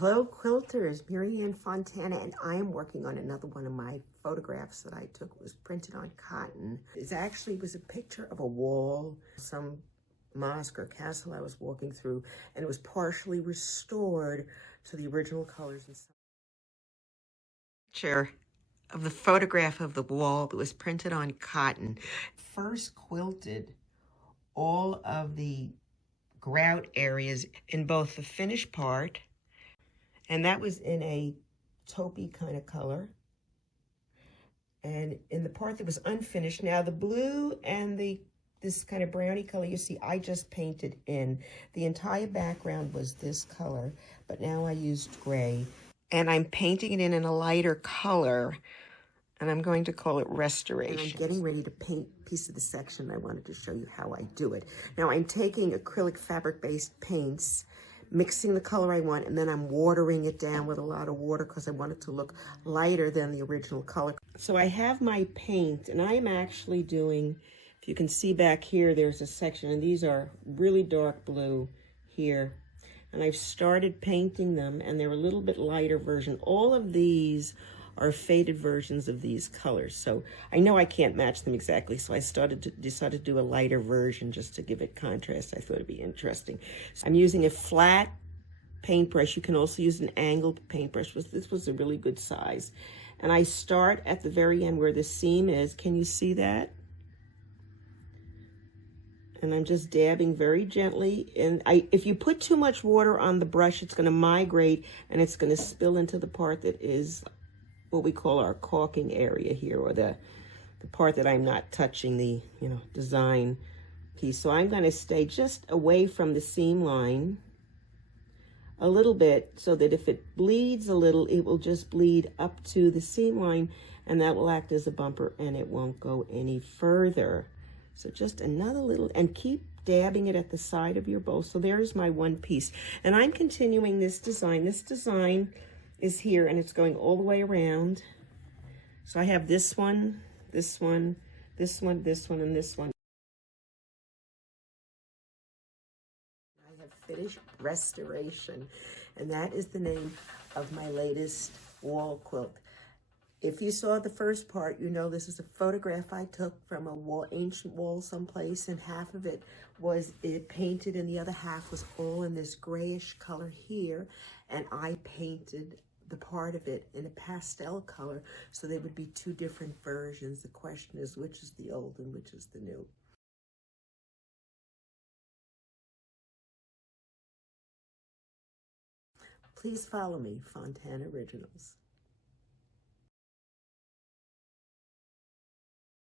Hello quilters, Mary Ann Fontana, and I am working on another one of my photographs that I took. It was printed on cotton. It actually was a picture of a wall, some mosque or castle I was walking through, and it was partially restored to the original colors and stuff. Picture of the photograph of the wall that was printed on cotton. First quilted all of the grout areas in both the finished part, and that was in a taupey kind of color. And in the part that was unfinished, now the blue and this kind of browny color you see, I just painted in. The entire background was this color, but now I used gray. And I'm painting it in a lighter color, and I'm going to call it Restoration. And I'm getting ready to paint a piece of the section. I wanted to show you how I do it. Now I'm taking acrylic fabric-based paints, mixing the color I want, and then I'm watering it down with a lot of water because I want it to look lighter than the original color. So I have my paint, and I am actually doing, if you can see back here, there's a section, and these are really dark blue here. And I've started painting them, and they're a little bit lighter version. All of these are faded versions of these colors. So I know I can't match them exactly, so I decided to do a lighter version just to give it contrast. I thought it'd be interesting. So I'm using a flat paintbrush. You can also use an angled paintbrush. This was a really good size. And I start at the very end where the seam is. Can you see that? And I'm just dabbing very gently. And if you put too much water on the brush, it's going to migrate and it's going to spill into the part that is what we call our caulking area here, or the part that I'm not touching, the design piece. So I'm going to stay just away from the seam line a little bit, so that if it bleeds a little, it will just bleed up to the seam line, and that will act as a bumper and it won't go any further. So just another little, and keep dabbing it at the side of your bowl. So there's my one piece, and I'm continuing this design. This design is here, and it's going all the way around. So I have this one, this one, this one, this one, and this one. I have finished Restoration, and that is the name of my latest wall quilt. If you saw the first part, you know this is a photograph I took from a wall, ancient wall someplace, and half of it was painted and the other half was all in this grayish color here, and I painted the part of it in a pastel color, so there would be two different versions. The question is, which is the old and which is the new? Please follow me, Fontana Originals.